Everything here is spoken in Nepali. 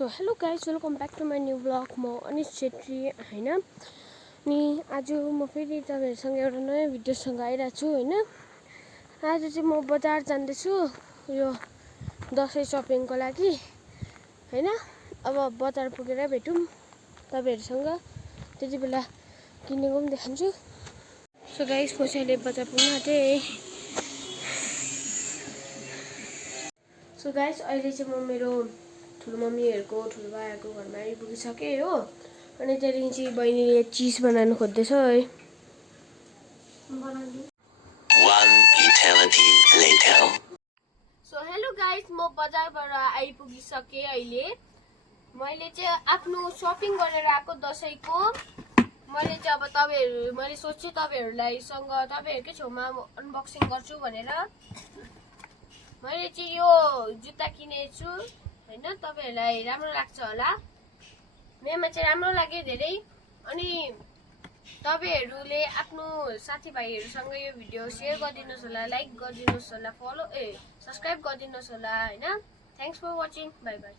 So hello guys, welcome back to my new blog. म अनिश छेत्री हैन। अनि आज म फेरि तपाईहरुसँग एउटा नयाँ भिडियोसँग आइरहेको छु हैन। आज चाहिँ म बजार जाँदैछु यो दसैँ शपिङको लागि हैन। अब बजार पुगेर भेटौँ तपाईहरुसँग, त्यति बेला किनेको पनि देखाउँछु। सो गाइस, म चाहिँ अहिले बजार पुग्न आँटेँ। सो गाइस, अहिले चाहिँ म मेरो ठुलो मम्मीहरुको ठुलो भाइहरुको घरमा आइपुगिसकेँ हो। अनि त्यहाँदेखि चाहिँ बहिनीले चिज बनाउनु खोज्दैछ है। सो हेलो गाइस, म बजारबाट आइपुगिसकेँ अहिले। मैले चाहिँ आफ्नो शपिङ गरेर आएको दसैँको। मैले चाहिँ अब मैले सोचे तपाईहरुकै छेउमा अनबक्सिङ गर्छु भनेर। मैले चाहिँ यो जुत्ता किनेको छु हैन। तपाईहरुलाई राम्रो लाग्छ होला। मेरोमा चाहिँ राम्रो लाग्यो धेरै। अनि तपाईहरुले आफ्नो साथीभाइहरुसँग यो भिडियो शेयर गरिदिनुस् होला, लाइक गरिदिनुस् होला, सब्स्क्राइब गरिदिनुस् होला हैन। Thanks for watching. Bye by.